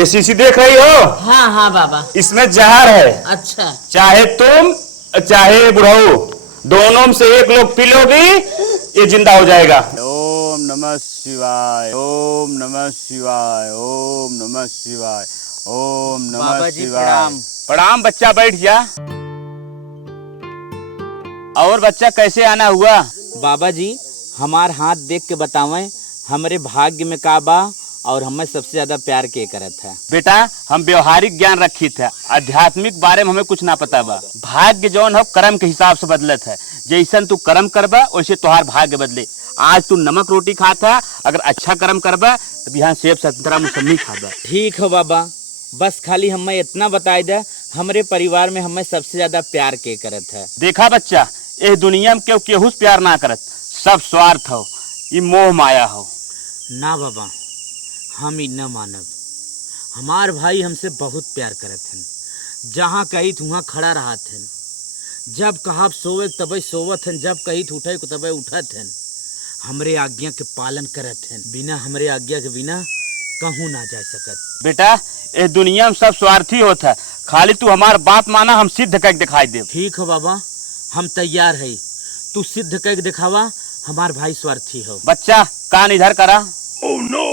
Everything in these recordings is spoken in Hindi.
ये शीशी देख रही हो? हाँ हाँ बाबा। इसमें जहर है। अच्छा। चाहे तुम चाहे बुढ़ऊ, दोनों में से एक लोग पी लोगी, ये जिंदा हो जाएगा। ओम नमः शिवाय, ओम नमः शिवाय, ओम नमः शिवाय, ओम नमः शिवाय। प्रणाम बच्चा, बैठ जा। और बच्चा कैसे आना हुआ? बाबा जी हमार हाथ देख के बतावें हमारे भाग्य में का बा और हमें सबसे ज्यादा प्यार के करत है। बेटा हम व्यवहारिक ज्ञान रखी थे, आध्यात्मिक बारे में हमें कुछ ना पता बा। भाग्य जौन हो कर्म के हिसाब से बदलत है, जैसन तू कर्म करबा वैसे तुहार भाग्य बदले। आज तू नमक रोटी खाता, अगर अच्छा कर्म करबा तो बिहान सेब संतरा मौसमी खाबा। ठीक हो बाबा, बस खाली हमें इतना बताई दे हमारे परिवार में हमें सबसे ज्यादा प्यार के करत है। देखा बच्चा, इस दुनिया में केहू से प्यार ना करत, सब स्वार्थ हो, ये मोह माया हो। ना बाबा, हम ही न मानब। हमार भाई हमसे बहुत प्यार करत हैं। जहाँ कही वहाँ खड़ा रहत हैं, जब कहा सोवे तबे सोवत हैं, जब कही उठे तबे उठत हैं। हमरे आज्ञा के पालन करत हैं, बिना हमरे आज्ञा के बिना कहूँ ना जा सकत। बेटा इस दुनिया में सब स्वार्थी होता है, खाली तू हमार बात माना, हम सिद्ध करके दिखाई दे। ठीक हो बाबा, हम तैयार है। तू सिद्ध करके दिखावा हमार भाई स्वार्थी हो। बच्चा कान इधर करा। oh, no!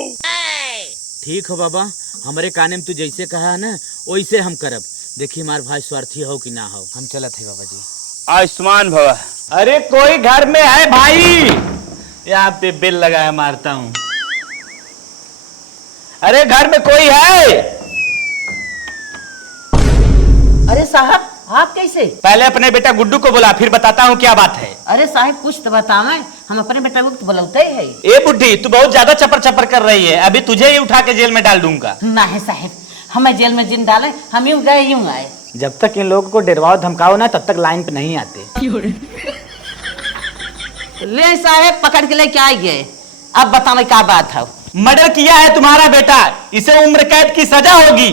ठीक हो बाबा, हमारे काने में तू जैसे कहा है ना वैसे हम करब। देखिए हमार भाई स्वार्थी हो कि ना हो। हम चलत है बाबा जी। आयुष्मान भव। अरे कोई घर में है भाई? यहाँ पे बिल लगाया मारता हूँ। अरे घर में कोई है? अरे साहब आप कैसे? पहले अपने बेटा गुड्डू को बुला, फिर बताता हूँ क्या बात है। अरे साहब कुछ तो बतावें, हम अपने बेटा को तो बुलाते ही है। ए बुड्ढी, तू बहुत ज्यादा चपर चपर कर रही है, अभी तुझे ही उठा के जेल में डाल दूंगा। नहीं साहब, हमें जेल में जिन डाले, हम यूं गए यूं आए। जब तक इन लोगों को डरवाओ धमकाओ ना तब तक लाइन पे नहीं आते। ले साहब पकड़ के लेके आ गए, अब बतावे क्या बात है। मर्डर किया है तुम्हारा बेटा, इसे उम्र कैद की सजा होगी।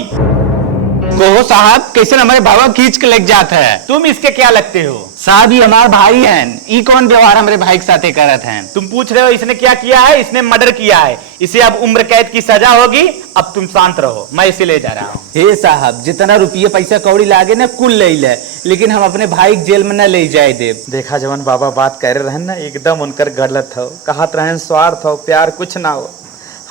कहो साहब, कैसे हमारे बाबा खींच के लग जाता है। तुम इसके क्या लगते हो? साहब ये हमारे भाई हैं, ई कौन व्यवहार हमारे भाई के साथ करत हैं। तुम पूछ रहे हो इसने क्या किया है? इसने मर्डर किया है, इसे अब उम्र कैद की सजा होगी। अब तुम शांत रहो, मैं इसे ले जा रहा हूँ। हे साहब, जितना रुपये पैसा कौड़ी लागे ना कुल ले ले, लेकिन हम अपने भाई जेल में न ले जाए दे। देखा जवन बाबा बात कर रहे ना, एकदम उनकर गलत हो। कहत रहन स्वार्थ हो, प्यार कुछ ना हो।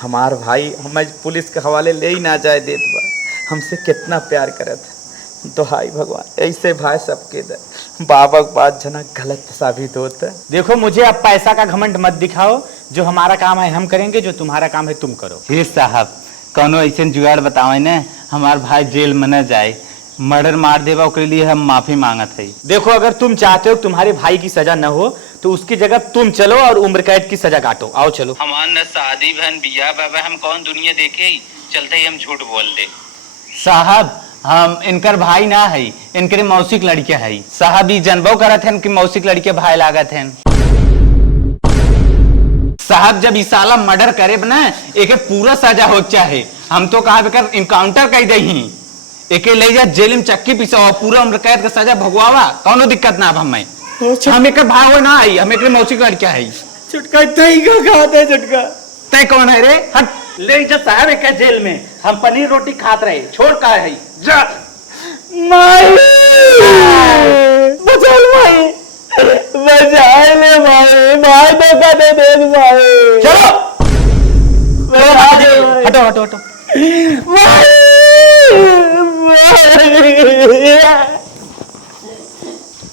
हमार भाई हमें पुलिस के हवाले ले ही ना जाए देत बा, हमसे कितना प्यार करत है। तो हाय भगवान, ऐसे भाई सबके दे। बाबा की बात जना गलत साबित होता है। देखो मुझे अब पैसा का घमंड मत दिखाओ, जो हमारा काम है हम करेंगे, जो तुम्हारा काम है तुम करो। हे साहब, कौनो ऐसे जुगाड़ बतावे ना हमार भाई जेल में न जाए। मर्डर मार देवा के लिए हम माफी मांगत है। देखो अगर तुम चाहते हो तुम्हारे भाई की सजा न हो तो उसकी जगह तुम चलो और उम्र कैद की सजा काटो। आओ चलो। हमार न शादी बहन बिया बाबा, हम कौन दुनिया देखे ही चलते ही हम झूठ बोल दे। साहब हम इनकर भाई ना है, इनके मौसिक लड़कियां है। साहब ये जनबो करत हैं कि मौसिक लड़कियां भाई लागत हैं। साहब जब इस साला मर्डर करे ना, एक पूरा सजा हो चाहे। हम तो कहा बेकर इनकाउंटर कर दही, एक ले जा जेल में चक्की पिसाओ, पूरा उम्र कैद का सजा भगवावा, कौनो दिक्कत ना। अब हमें हम एक भाव ना आई, हम एक मौसिक लड़कियां है। छुटका तई का खाते है छुटका। तय कौन है रे? हट ले जा साहब एक जेल में। हम पनीर रोटी खात रहे, छोड़ का है जा। माई बचा ले भाई, बचा ले भाई, भाई तो का दे दे भाई। चलो हटो हटो हटो।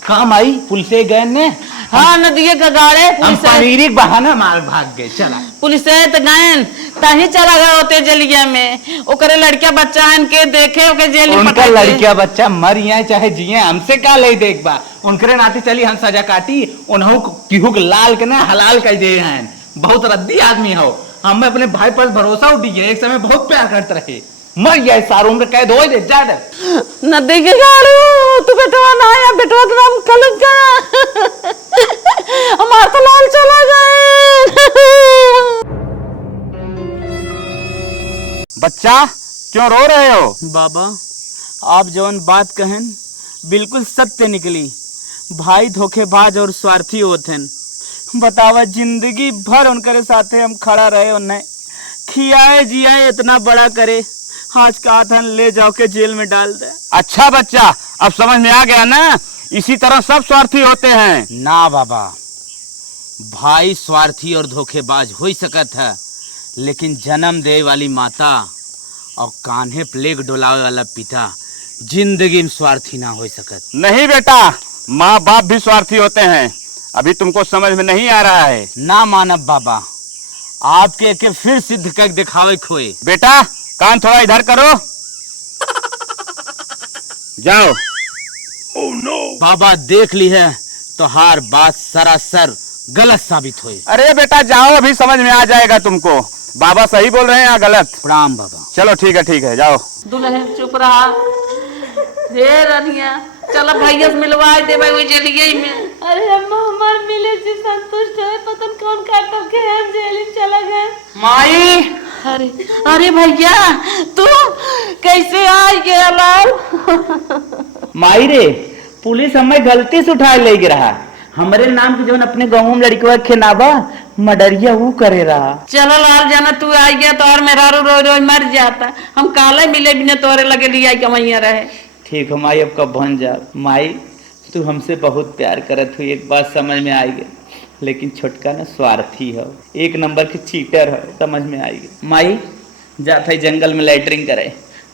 काम आई पुलिस गए ने। हाँ नदिये का गाड़े हम पनीरी बहाना मार भाग गए। चला पुलिस तो गए तही चला गए होते जेलिया में, ओकरे लड़किया बच्चा के देखे ओके जेल में उनका लड़किया बच्चा मर जाए चाहे जिए, हमसे क्या ले देख बा। उनके नाते चली हम सजा काटी, उन्हों केहू लाल के ना हलाल कर दे हैं। बहुत रद्दी आदमी हो, हमें अपने भाई पर भरोसा उठी है, एक समय बहुत प्यार करते रहे। मर जाए सार उम्र कैद हो जा। नदी के गाड़ू तू बेटवा ना आया, बेटवा का नाम कलक गया, हमारा तो लाल चला गए। बच्चा क्यों रो रहे हो? बाबा आप जवन बात कहन बिल्कुल सत्य निकली। भाई धोखेबाज और स्वार्थी होते हैं। बतावा जिंदगी भर उनके साथे हम खड़ा रहे, उन्हें खियाए जियाए इतना बड़ा करे, आज कहा था ले जाओ के जेल में डाल दे। अच्छा बच्चा, अब समझ में आ गया ना, इसी तरह सब स्वार्थी होते हैं। ना बाबा, भाई स्वार्थी और धोखेबाज हो ही सकत है, लेकिन जन्म दे वाली माता और कान्हे प्लेग डोलावे वाला पिता जिंदगी में स्वार्थी ना हो सकत। नहीं बेटा, माँ बाप भी स्वार्थी होते हैं, अभी तुमको समझ में नहीं आ रहा है। ना मानब बाबा, आपके के फिर सिद्ध कर दिखावे खोए। बेटा कान थोड़ा इधर करो, जाओ। बाबा देख ली है तो हर बात सरासर गलत साबित हुई। अरे बेटा जाओ, अभी समझ में आ जाएगा तुमको, बाबा सही बोल रहे हैं या गलत। प्रणाम बाबा। चलो ठीक है जाओ। दुल्हन चुप रहा। हे रनिया, चलो भैया से मिलवा दे भाई, वही जलिए में। अरे अम्मा हमार मिले से संतुष्ट है, पता न कौन काटल के हम जेल में चला गए। माई, अरे अरे भैया तू कैसे आ गया लाल? माई रे, पुलिस हमें गलती से उठा ले रहा, हमारे नाम के जो अपने गाँव में लड़की खेनाबा मडरिया वो करे रहा। चलो लाल जाना, तू आ गया तो और मेरा रो रो मर जाता। हम काले मिले बिना तोरे लगे लिया कमैया रहे। ठीक है माई, अब कब बन जा। माई तू हमसे बहुत प्यार करत हुई, एक बात समझ में आई गई, लेकिन छोटका ना स्वार्थी है, एक नंबर की चीटर है, समझ में आई गई। माई जा था जंगल में लैटरिंग करे,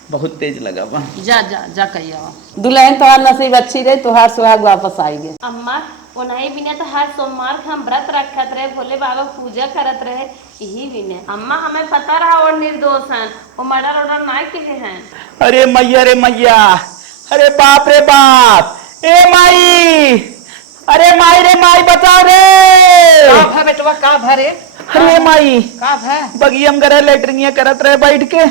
बहुत तेज लगा बा। जा जा जा कहिया दुल्हन तोहार नसीब अच्छी रहे, तुहार सुहाग वापस आई गए। अम्मा उन्हीं बिना तो हर सोमवार हम व्रत रखत रहे, भोले बाबा पूजा करत रहे, यही बिना। अम्मा हमें पता रहा और निर्दोष हैं, वो मर्डर ऑर्डर ना किए हैं। अरे मैया रे मैया, अरे बाप रे बाप, ए माई, अरे माई रे माई बताओ रे। बेटवा का भरे? अरे माई का है? बगियम करे लेटरिंग करत रहे बैठ के,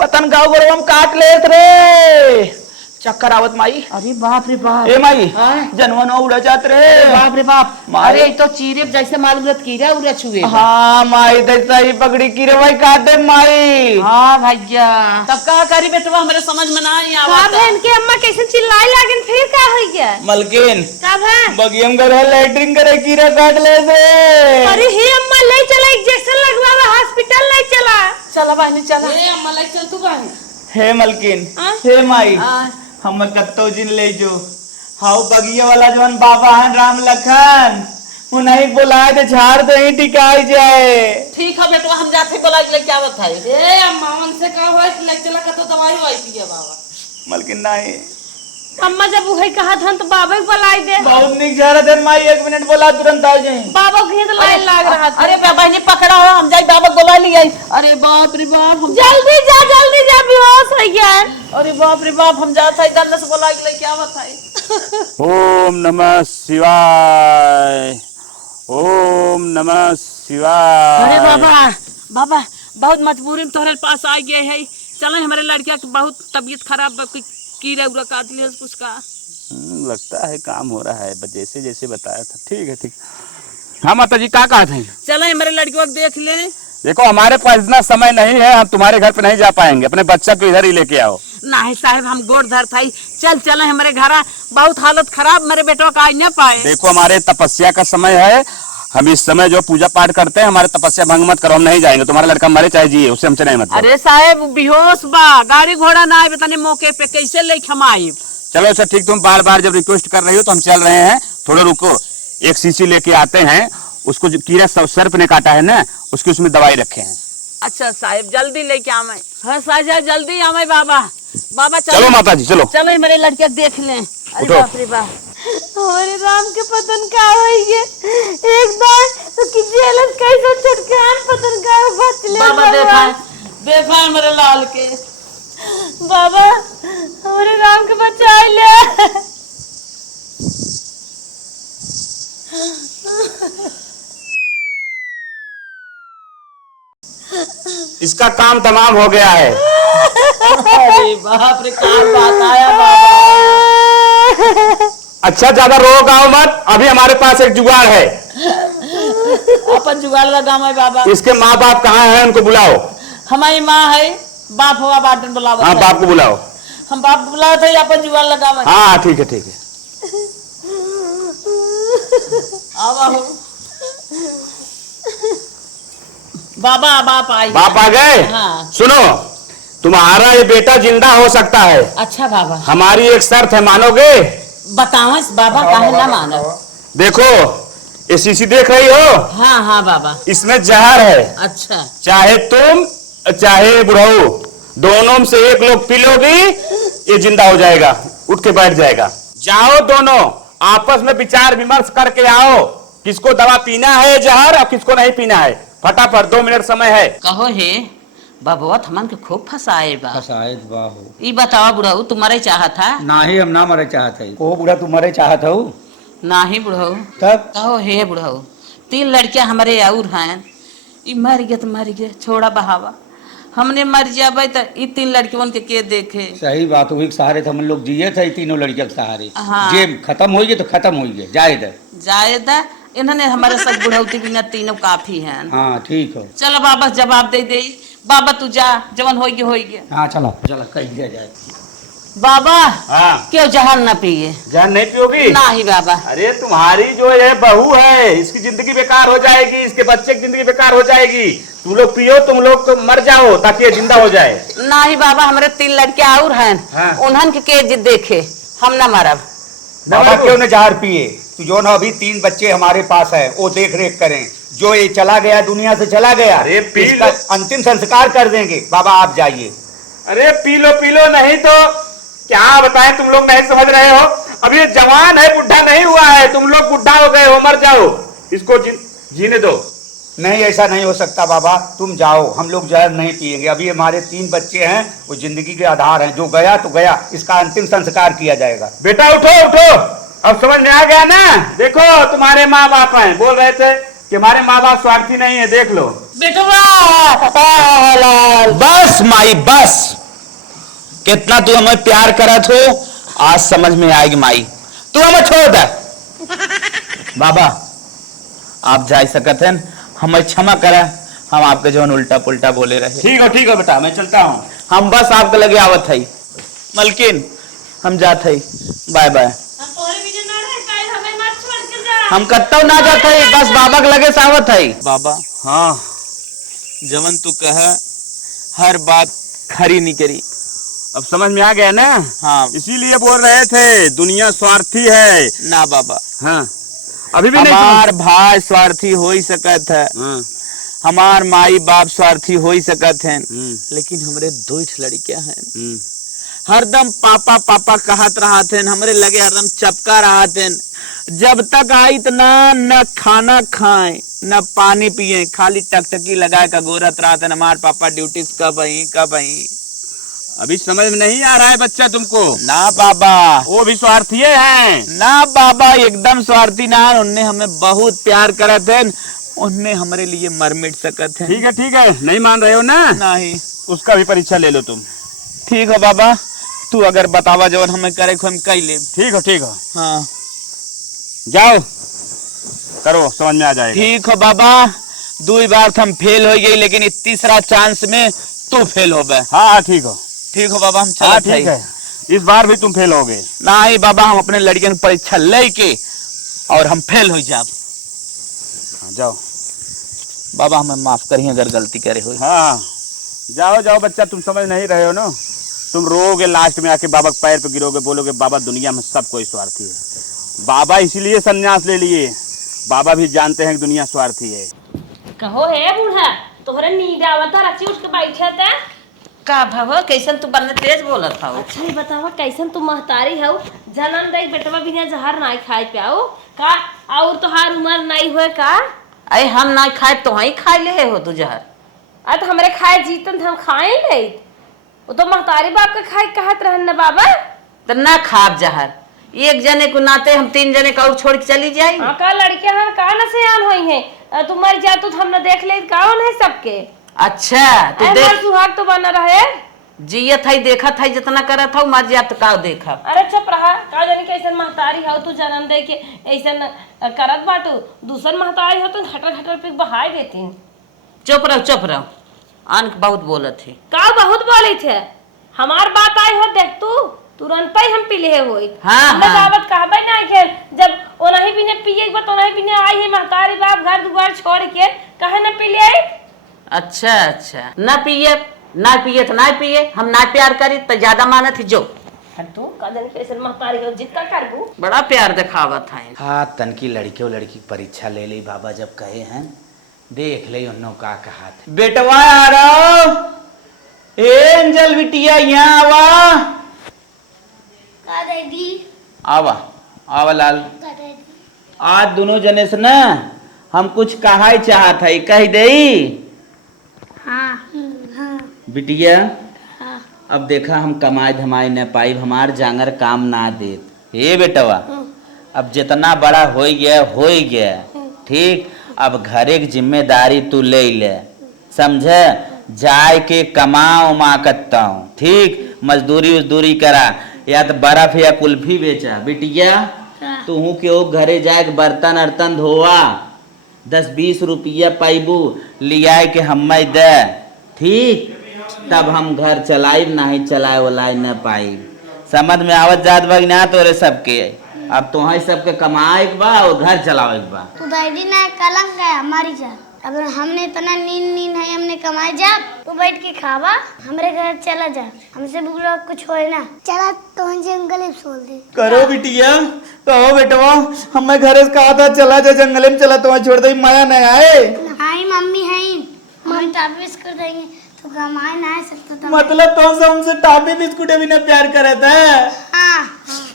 पतन गाँव गोरम काट लेत रे, चक्कर आवत माई। अरे बाप रे बाप। ए माई जनवन उड़ा जात रे। बाप रे बाप। माई। अरे तो चीरे जैसे मालूम रत कीड़ा उड़ा छुए। हाँ माई दैसा ही पकड़ी की रे भाई काटे माई। हाँ भैया, तब का करी बेटवा, हमारे समझ में ना ही का बहन के अम्मा कैसे चिल्लाए लागन, फिर का हो गया? मलकिन का है? बगियम करे लेटरिंग करे कीड़ा काट ले से। अरे हे अम्मा ले चला, इंजेक्शन लगवावा, हॉस्पिटल ले चला। चला बहनी चला। ए अम्मा ले चल तू बहन। हे मलकिन, हे माई, हम कत्तो जिन ले जो हाउ बगिया वाला जवन बाबा हैं राम लखन, उन्हें बुलाए तो झाड़ दे ही टिकाई जाए। ठीक है बेटवा, हम जाते बोला ले क्या बताई। ए अम्मा उनसे का होए ले चला का तो दवाई होई पिए बाबा। मलकिन नहीं, अम्मा जब वही कहा था तो बाबा को बुलाई दे। बहुत निक जा रहा था माई, 1 मिनट बोला तुरंत आ जाए। बाबा घिंद लाइन लाग रहा था। अरे बहनी पकड़ा हो, हम जाई बाबा बुला लिए। अरे बाप रे बाप, हम जल्दी जा बेहोश हो गया। अरे बाप रे बाप, हम जाता इधर से बोला ले क्या बताई। ओम नमः शिवाय, ओम नमः शिवाय। अरे बाबा बाबा, बहुत मजबूरी में तोहरे पास आ गए है, चले हमारे लड़किया की बहुत तबीयत खराब, कीड़ा उड़ा काट लिया उसका। लगता है काम हो रहा है, जैसे जैसे बताया था। ठीक है ठीक। हाँ माता जी क्या कहा थे? चले हमारे लड़कियों को देख ले। देखो हमारे पास इतना समय नहीं है, हम तुम्हारे घर पे नहीं जा पाएंगे, अपने बच्चा को इधर ही लेके आओ। नहीं साहब, हम गोड़ धर था, चल चले हमारे घर, बहुत हालत खराब, मेरे बेटों का आ न पाए। देखो हमारे तपस्या का समय है, हम इस समय जो पूजा पाठ करते हैं, हमारे तपस्या भंग मत करो, हम नहीं जाएंगे। तुम्हारा लड़का मरे चाहे जिए, उससे हमसे नहीं मतलब। अरे साहब बेहोश बा, गाड़ी घोड़ा ना आए, बताने मौके पे कैसे ले हम आए। चलो अच्छा ठीक, तुम बार बार जब रिक्वेस्ट कर रही हो तो हम चल रहे हैं, थोड़ा रुको, एक शीशी लेके आते हैं, उसको जो कीड़ा सर्प ने काटा है ना, उसकी उसमें दवाई रखे हैं। अच्छा साहब जल्दी लेके आवे। हाँ साहब जल्दी आवे बाबा। बाबा चलो माता जी चलो। चलो मेरे लड़के देख लें। अरे उठो। बाप रे बाप, हमारे राम के पतन का होई है, एक बार तो किसी अलग कैसे चटकान पतन का बच ले। बाबा देखा मेरे लाल के। बाबा हमारे राम के बचा ले। इसका काम तमाम हो गया है। अरे बाप रे, क्या बात आया बाबा। अच्छा ज्यादा रो गाओ मत, अभी हमारे पास एक जुगाड़ है। अपन जुगाड़ लगा मैं बाबा। इसके माँ बाप कहाँ हैं, उनको बुलाओ। हमारी माँ है, बाप हुआ बाटन बुलावा। हाँ बाप को बुलाओ। हम बाप बुलाओ थे, अपन जुगाड़ लगा। हाँ ठीक है ठीक है। आवा हो बाबा, बाप आई। बाप आ गए। हाँ। सुनो, तुम्हारा ये बेटा जिंदा हो सकता है। अच्छा बाबा, हमारी एक शर्त है, मानोगे? बताओ बाबा, काहे ना मानो। देखो, ये शीशी देख रही हो? हाँ हाँ बाबा। इसमें जहर है। अच्छा। चाहे तुम चाहे बुढ़ऊ, दोनों में से एक लोग पी लोगी, ये जिंदा हो जाएगा, उठ के बैठ जाएगा। जाओ दोनों आपस में विचार विमर्श करके आओ, किसको दवा पीना है जहर और किसको नहीं पीना है। फटाफट 2 मिनट समय है। कहो हे बबुआ, हमन के खूब फसाए बा। शायद बाहू ई बताओ बुढ़ऊ, तुम्हारे चाहत था? नाही, हम ना मरे चाहत है। ओ बुढ़ा तुम्हारे चाहत हो? नाही बुढ़ऊ। तब कहो हे बुढ़ऊ, 3 लड़कियां हमारे और हैं, ई मर गए तो मर गए, छोड़ा बहावा। हमने मर जाबे तो ई 3 लड़कियों के देखे। सही बात हुई, सहारे हम लोग जिये थे तीनों लड़कियों के सहारे। हाँ। जे खत्म हो गए तो खत्म हो गए, जायद। जायदा इन्होंने हमारे सब बुढ़ौती बिना तीनों काफी हैं। हाँ ठीक हो। चलो बाबा जवाब दे दे। बाबा तू जा, जवन हो गया। हाँ चलो चलो, कह दिया जाए। बाबा हाँ, क्यों जहर न पिए? जहर नहीं पियोगी? नहीं बाबा। अरे तुम्हारी जो है बहू है, इसकी जिंदगी बेकार हो जाएगी, इसके बच्चे की जिंदगी बेकार हो जाएगी। तुम लोग पियो, तुम लोग तो मर जाओ ताकि ये जिंदा हो जाए। नहीं बाबा, हमारे 3 लड़के और हैं। हाँ। उन्हन के देखे हम न मरब। बाबा क्यों न जहर पिए? तो जो ना अभी 3 बच्चे हमारे पास है, वो देख रेख करें। जो ये चला गया, दुनिया से चला गया, अरे पी इसका लो। अंतिम संस्कार कर देंगे। बाबा आप जाइए। अरे पी लो नहीं तो क्या बताएं, तुम लोग नहीं समझ रहे हो। अभी ये जवान है, बुढ़ा नहीं हुआ है। तुम लोग बुढ़ा हो गए हो, मर जाओ, इसको जीने दो। नहीं, ऐसा नहीं हो सकता बाबा, तुम जाओ, हम लोग जहर नहीं पिएंगे। अभी हमारे 3 बच्चे हैं, वो जिंदगी के आधार हैं। जो गया तो गया, इसका अंतिम संस्कार किया जाएगा। बेटा उठो उठो, अब समझ में आ गया ना? देखो तुम्हारे माँ बाप हैं, बोल रहे थे कि हमारे माँ बाप स्वार्थी नहीं है, देख लो। बस माई बस, कितना तू हमें प्यार करत हो, आज समझ में आएगी माई। तू हमें छोड़ दे। बाबा आप जा सकत हैं, हमें क्षमा करा, हम आपके जो उल्टा पुल्टा बोले रहे। ठीक हो बेटा, मैं चलता हूँ। हम बस आपके लगे आवत है। मलकिन हम जात है, बाय बाय। हम कत्तो ना जात है, बस बाबा के लगे सावत है। बाबा हाँ, जवन तू कह हर बात खरी नहीं करी। अब समझ में आ गया ना? हाँ इसीलिए बोल रहे थे दुनिया स्वार्थी है ना बाबा, हाँ, अभी भी नहीं हमार भाई स्वार्थी हो ही सकत है, हाँ, हमार माई बाप स्वार्थी हो ही सकत हैं, हम्म, लेकिन हमरे 2 लड़कियां हैं। हम्म। हरदम पापा पापा कहत रहा थे, हमरे लगे हरदम चपका रहा थे। जब तक आई तो न खाना खाए न पानी पिए, खाली टकटकी लगा कर गोरत रहा था। हमार पापा ड्यूटी कब आई। अभी समझ में नहीं आ रहा है बच्चा तुमको? ना बाबा, वो भी स्वार्थी हैं। ना बाबा, एकदम स्वार्थी ना। उनने हमें बहुत प्यार करा थे, उनने हमारे लिए मर मिट सकत है। ठीक है, नहीं मान रहे हो ना? नहीं, उसका भी परीक्षा ले लो तुम। ठीक है बाबा, तू अगर बतावा जवन हमें करे को हम कई ले। ठीक हो, हाँ जाओ करो, समझ में आ जाएगा। ठीक हो बाबा, 2 बार हम फेल हो गई, लेकिन इस तीसरा चांस में तू फेल हो गए। हाँ ठीक हो बाबा, हम हाँ चलत ठीक है, इस बार भी तुम फेल होगे। नहीं बाबा, हम अपने लड़कियों की परीक्षा लेके और हम फेल हो जाब। हाँ, जाओ। बाबा हमें माफ करिए अगर गलती करे हो। हाँ जाओ बच्चा, तुम समझ नहीं रहे हो ना। तुम रोगे, लास्ट में आके बाबा के पैर पे गिरोगे, बोलोगे बाबा दुनिया में सब कोई स्वार्थी है। बाबा इसीलिए संन्यास ले लिए, बाबा भी जानते हैं कि दुनिया स्वार्थी है। कहो हे बूढ़ा, तोहरे नींद आवता, राची उठ के बैठा था। का भव कैसन तू बन्ने तेज बोलत हव? अच्छा ये बतावा, कैसन तू महतारी हव, जनम दई बेटवा बिना जहर नहीं खाए पाओ का? और तोहार उम्र नहीं हुए का? अरे हम ना खाए तो ही खा ले हो तू जहर। तो हमरे खाए जीतन हम खाए नहीं, वो तो महतारी बाप के खाए कहत रहन न बाबा। तो ना खाब जहर, एक जने को नाते हम 3 जने का और छोड़ के चली जाई। हाँ का लड़के हैं का न सयान हुई हैं, तू मर जा तो हम न देख ले कौन है सबके। अच्छा तू ऐ देख, मर सुहाग तो बना रहे। जियत है देखत है, जितना करत हो मर जा तो का देखा। अरे चुप रहा, का जाने कैसन महतारी हो तू, जन्म दे के ऐसन करत बाटू। दूसर महतारी हो तो घटर घटर पे बहाई देती। चुप रहो, अनक बहुत बोलत है। का बहुत बोले थे, हमार बात आई हो देख तू तुरंत ही हम पीले होई। हाँ, हमने हाँ। दावत कहबे ना के, जब ओनही बिने पिए बत ओनही बिने आई है महतारी बाप घर दुआर छोड़ के, कहे ना पीले आई। अच्छा न पिए ना पिए तो ना पिए, हम ना प्यार करी तो ज्यादा मानत ही जो। तू कदन कैसे महतारी हो जितना करबू बड़ा प्यार दिखावत है। हाँ तनकी लड़कियों लड़की परीक्षा ले ली बाबा जब कहे हैं, देख ले उन्होंने का कहा था। बेटवा आ रहा एंजल बिटिया यहाँ आवा का दादी आवा आवा लाल। का दादी आज दोनों जने से ना हम कुछ कहा ही चाहत है, कह दई हाँ हाँ बिटिया। हाँ अब देखा हम कमाई धमाई न पाई, हमार जांगर काम ना देत। हे बेटवा अब जितना बड़ा हो गया ठीक। अब घरे की जिम्मेदारी तू ले ले, समझे? जाए के कमा उमा करता हूँ ठीक, मजदूरी उजदूरी करा, या तो बर्फ या कुल्फी बेचा। बिटिया तू क्यों घरे जाए के बर्तन अर्तन धोआ, 10-20 रुपया पाइबू लिया के हम दे ठीक, तब हम घर चलाई नहीं चलाए वलाए न पाई। समझ में आवत जात बा ना तोरे सबके? अब तुम्हारे सबके कमाए के बा और घर चलावे के बा। तो दादी ना कलंक है हमारी जा। अब हमने इतना नींद है, हमने कमाई जा, तू बैठ के खावा, हमारे घर चला जा, हमसे बुरा कुछ होए ना। चला तो जंगल में सोल दे। करो बिटिया, कहो बेटवा, हमें घरे से कहा था चला जा जंगल में, चला तुम्हें छोड़ दे, माया नहीं आए। हाई मम्मी है मम्मी टापिस कर देंगे तो कमाई ना आ सकता था। मतलब तुम हमसे टाफी बिस्कुट भी ना प्यार करे थे? हाँ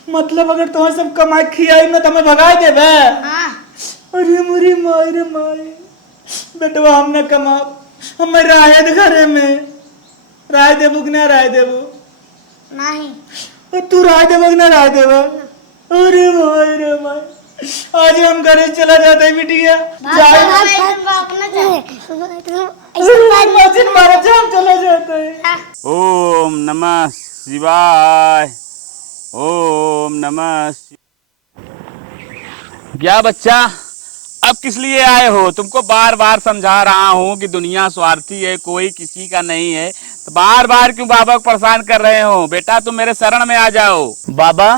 मतलब अगर तुम्हें सब कमाई खियाई में तुम्हें भगा देबे? हाँ अरे मुरी माई रे माई, बेटवा हमने कमा, हमें राय दे घरे में, राय देबू कि ना राय देबू? नहीं और तू राय देबू कि ना राय देबू? अरे माई रे माई, आज हम घरे चला जाते हैं बिटिया। हम चला जाते हैं। ओम नमः शिवाय, ओम नमः क्या बच्चा, अब किस लिए आए हो? तुमको बार बार समझा रहा हूँ कि दुनिया स्वार्थी है, कोई किसी का नहीं है, तो बार बार क्यों बाबा को परेशान कर रहे हो? बेटा तुम मेरे शरण में आ जाओ। बाबा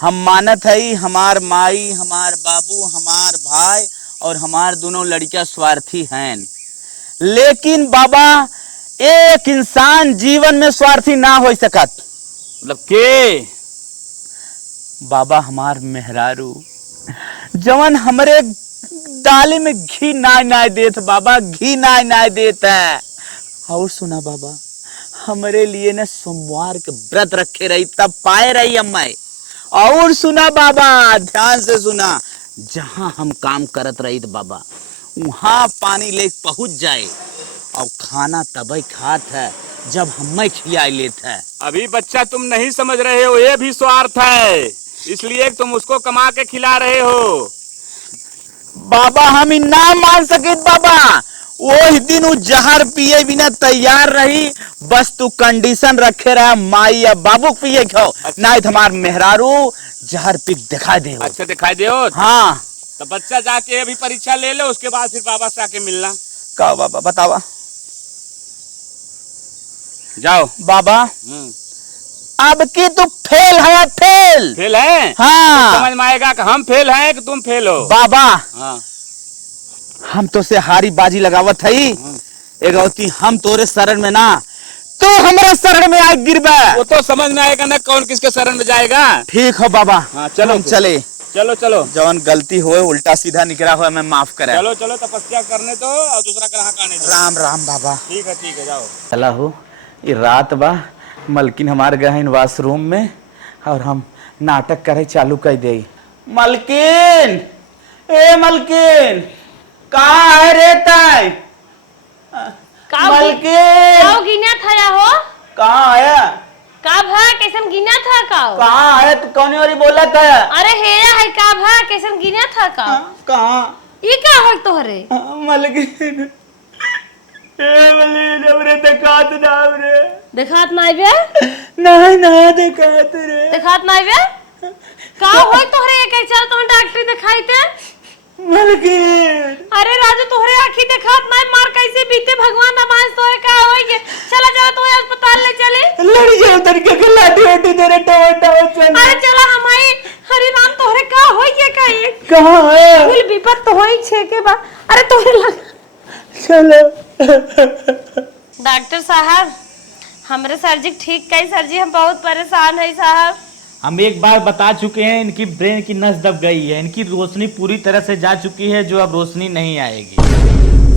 हम मानत है हमार माई, हमार बाबू, हमार भाई और हमार दोनों लड़कियां स्वार्थी हैं, लेकिन बाबा एक इंसान जीवन में स्वार्थी ना हो सकत। मतलब के? बाबा हमार मेहरारू जवन हमरे डाली में घी ना देत बाबा, घी ना देत है। और सुना बाबा, हमरे लिए न सोमवार के व्रत रखे रही तब पाए रही अम्मा। और सुना बाबा, ध्यान से सुना, जहां हम काम करत रही तो बाबा वहां पानी ले पहुंच जाए और खाना तभी खात है जब हमें खिया लेते है। अभी बच्चा तुम नहीं समझ रहे हो, ये भी स्वार्थ है, इसलिए तुम उसको कमा के खिला रहे हो। बाबा हम ना मान सके बाबा, वो दिन वो जहर पिए बिना तैयार रही, बस तू कंडीशन रखे रहा माई या बाबू पिए खाओ। अच्छा। नहीं तो हमार मेहरारू जहर पी दिखा दे। अच्छा दिखाई दे। हाँ तो बच्चा जाके अभी परीक्षा ले लो, उसके बाद फिर बाबा से आके मिलना। कहो बाबा, बतावा। जाओ बाबा अब की तू फेल है, फेल फेल है। हाँ समझ में आएगा कि हम फेल हैं कि तुम फेल हो। बाबा हाँ हम तो से हारी बाजी लगावत है, एगौती हम तोरे शरण में ना, तू हमारे शरण में आए गिरबे। वो तो समझ में आएगा ना कौन किसके शरण में जाएगा। ठीक हो बाबा। हाँ चलो हम चले। चलो चलो जवन गलती होए उल्टा सीधा निकला हुआ मैं माफ करे। चलो चलो, तपस्या करने दो और दूसरा ग्राहक आने दो। राम राम बाबा। ठीक है जाओ। चला हो, ये रात बा, मलकिन हमारे गए वॉशरूम में और हम नाटक करे चालू कर दे। मलकिन, ए मलकिन, कहाँ है रे ताई? मलकिन गिना था हो कहाँ है? का भा कैसन गिना था का? कहाँ है? तू कौन और बोला था? अरे हेरा है का भा कैसन गिना था का? कहाँ? ये का हो तोहरे? मलकिन हमरे देखात ना रे। देखात नहीं बे? नहीं ना देखात रे। देखात नहीं बे? का हो तोहरे? ये कैसा तो डॉक्टर दिखाई थे? मलकिन अरे राजू तोहरे आँखी देखात नहीं, मार कैसे बीते भगवान नमाज तोहरे का होई? चला चला तो अस्पताल ले चले। लड़ जाओ तरीके के लाठी वाठी तेरे टमाटा चल। अरे चला हमाई हरि नाम तोहरे का होई के कहीं? कहाँ है? कुल विपत तो होई छे के बा। अरे तोहरे लग चलो डॉक्टर साहब हमरे सर जी ठीक कही सर जी, हम बहुत परेशान है साहब। हम एक बार बता चुके हैं, इनकी ब्रेन की नस दब गई है, इनकी रोशनी पूरी तरह से जा चुकी है, जो अब रोशनी नहीं आएगी।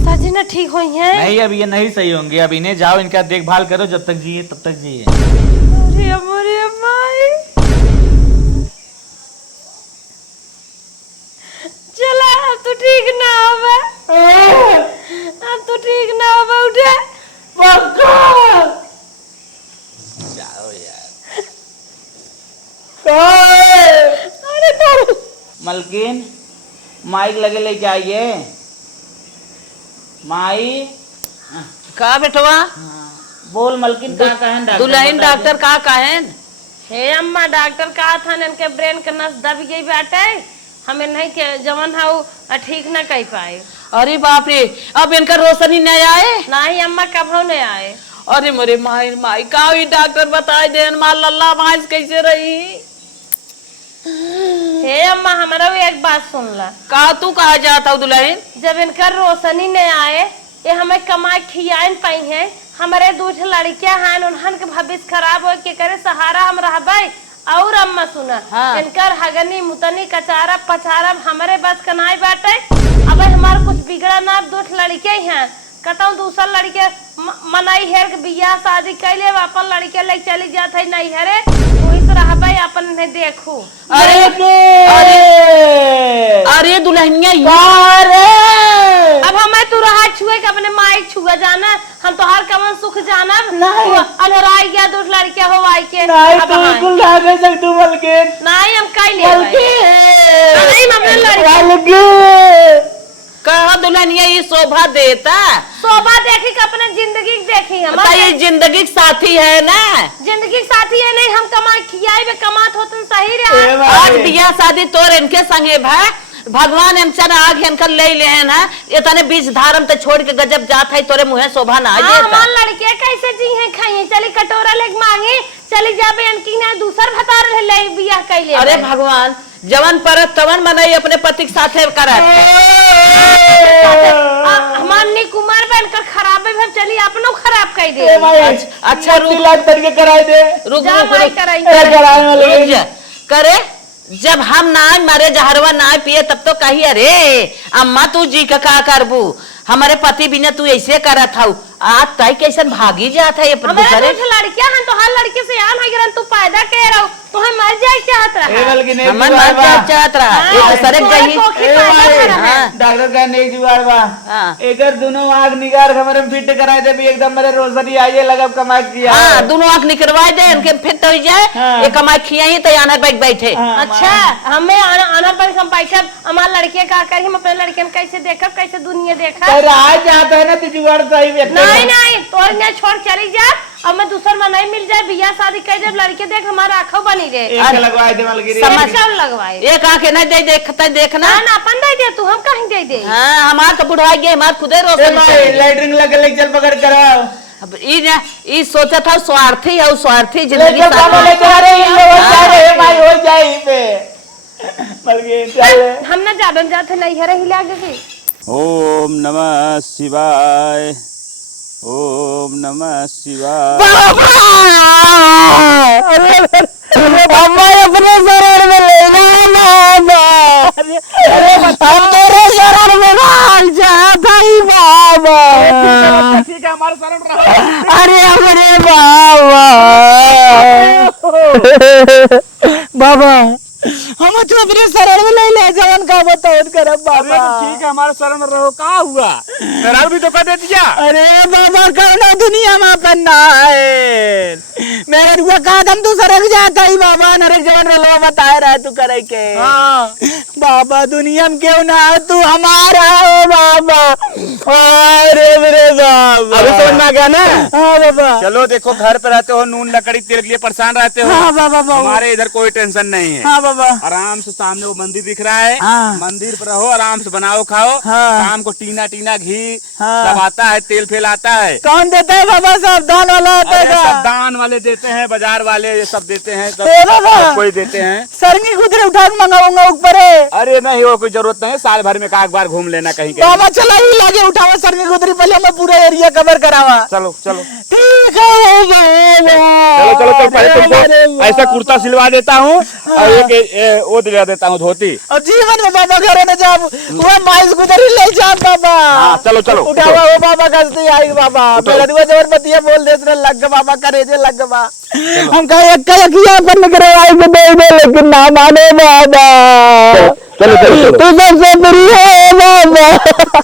सर जी ना ठीक हुई हैं? नहीं, अब ये नहीं सही होंगे। अब इन्हें जाओ, इनका देखभाल करो, जब तक जिए तब तक जिए। अरे अमरे माई, चला अब तो ठीक ना होगा, अब तो ठीक ना होगा। उठे जाओ यार। अरे तो मलकिन, माइक लगे ले जाइए। माई का बेटवा? बोल मलकिन, का कहन दुल्हन डॉक्टर का कहन? हे अम्मा, डॉक्टर कहा था इनके ब्रेन के नस दब गई बाटे, हमें नहीं के जवन है वो ठीक ना कह पाए। अरे बाप रे, अब इनका रोशनी नहीं आए? नहीं अम्मा, कब नहीं आए। अरे मोरे माई माई, का ही डॉक्टर बताए देन मार लल्ला माइस कैसे रही? हे अम्मा, हमारा भी एक बात सुन ला। का तू कहा जाता हूँ दुल्हन? जब इनका रोशनी नहीं आए, ये हमें कमाई खियान पाई है, हमारे दूठ लड़कियां हैं, उन्हन के भविष्य खराब हो के करे सहारा हम रहबे। और अम्मा सुना, हाँ। इनकर हगनी मुतनी कचारा पचारा हमारे बस कनाई बाटे। अब हमारा कुछ बिगड़ा ना, दूठ लड़के हैं, कतौ दूसरा लड़के मनाई हेर के बियाह शादी कैले, अपन लड़के ले चली जात है नहीं हरे, वही से रहबे अपन नहीं देखू। अरे अरे दुल्हनिया अब हमें तू रहा छुए के अपने माई छुआ जाना, हम तो हर कमन सुख जाना। अनहराई गया दूठ लड़के हो आई के नहीं, तू मलकिन नहीं हम कई ले नहीं हमने लड़के कहा दुल्हनिया ये शोभा देता? शोभा देखी कि अपने जिंदगी देखी हम। ये जिंदगी के साथी है ना, जिंदगी के साथी है नहीं, हम कमाई खियाई में कमात होतन सही रहा। आज बियाह शादी तोर इनके संगे भाई भगवान इनचन आग इनकर ले लेहन है, ये तने बीच धारम ते छोड़ के गजब जात है, तोरे मुहे शोभा ना देता। हमार लड़के कैसे जी हैं खाइए, चली कटोरा लेके मांगे चली जाबे, इनकी ना दूसर भतार ले बियाह कैले। अरे भगवान, जवन परत तवन मनाई अपने पति के साथे करत। हमार नी कुमार बनकर खराब है, चली अपनो खराब कर दे। अच्छा रुक तरीके कराए दे, रुक जा रुक भाई रुक कराई। रुक जा। करे जब हम ना मरे जहरवा ना पिए तब तो कही अरे अम्मा तू जी का करबू, हमारे पति बिना तू ऐसे करत हऊ, आज तय कैसन भागी जात है हमारे लड़कियां हैं तो हर लड़के से आन है, तू पैदा कह रहा तो हम मर जाए चाहत रहा, हमन मर जाए चाहत रहा, एक सरक जाई। डॉक्टर का नहीं जुगाड़ बा, एकर दोनों आंख निगार हमारे फिट कराए दे, भी एकदम मेरे रोशनी आइए लगा कमाई किया। हां दोनों आंख निकलवाए दे, इनके फिट हो जाए, ये कमाई खियाई तो आना बैठ बैठे। अच्छा हमें आना पर हम बैठे, हमारे लड़के का कर हम अपने लड़के कैसे देखब, कैसे दुनिया देखब। राज जाता है ना तू जुगाड़ सही व्यक्ति। नहीं नहीं तो ने छोड़ चली जा, अब मैं दूसर में नहीं मिल जाए, बियाह शादी कर दे, लड़के देख हमारा आंखों बनी रे। एक लगवाए दे मलगिरी, समझ लगवाए एक आंख नहीं दे देखता देखना ना, अपन दे दे तू, हम कहीं दे दे। हां हमार तो बुढ़ाई गए, हमार खुदे भाई लैटरिन लगे चल पकड़ कराओ। अब ई सोचा था स्वार्थी है, स्वार्थी जिंदगी ले जा रहे हैं भाई हो जाए पे मलगिरी चल हम ना ज्यादा जाते नहीं है, हिला के। ओम नमः शिवाय, ओम नमः शिवाय। अपने शरीर में लेना तेरे शरण में भाग जा भाई बाबा, ठीक है हमारे शरण रहो। अरे अरे बाबा हम तो अपने शरण में ले ले, जवन का बताओ कर बाबा। ठीक है हमारे शरण में रहो, कहाँ हुआ शराब भी तो कर दे दिया। अरे बाबा कहना दुनिया में पन्ना है, मेरे रुआ का दम तू सरक जाता ही बाबा, नरक जवन रलवा बताए रहा तू करे के। बाबा दुनिया में क्यों ना है तू हमारा है बाबा। अरे मेरे बाबा अभी समझ में आ गया ना? हाँ बाबा। चलो देखो घर पे रहते हो, नून लकड़ी तेल के लिए परेशान रहते हो। हाँ बाबा। हमारे इधर कोई टेंशन नहीं है। हाँ बाबा। आराम से सामने वो मंदिर दिख रहा है, हाँ। मंदिर पर रहो, आराम से बनाओ खाओ। हाँ। शाम को टीना घी हाँ। सब आता है, तेल फेल आता है। कौन देता है बाबा? सब दान वाला आता अरे है। सब दान वाले देते हैं, बाजार वाले ये सब देते हैं, ए बाबा। सब कोई देते हैं। सरंगी कुतरे उठा के मंगाऊंगा ऊपर है। अरे नहीं हो कोई जरूरत नहीं है, साल भर में एक बार घूम लेना कहीं कहीं। बाबा चला ही लागे उठावा सर की गुदरी पहले हमें पूरा एरिया कवर करावा। चलो चलो ठीक है बाबा। चलो चलो चलो, पहले तुमको ऐसा कुर्ता सिलवा देता हूँ और एक वो दिला देता हूँ धोती। और जीवन में बाबा घर न जाब वो माइस गुदरी ले जा बाबा। हाँ चलो चलो उठावा वो बाबा कसती आई बाबा। मेरा दुआ जबर बतिया बोल दे इतना लग बाबा करे जे लग बा। हम कहे एक किया बंद करे आई को दे दे लेकिन ना माने बाबा। चलो चलो चलो। तू सबसे प्रिय है बाबा।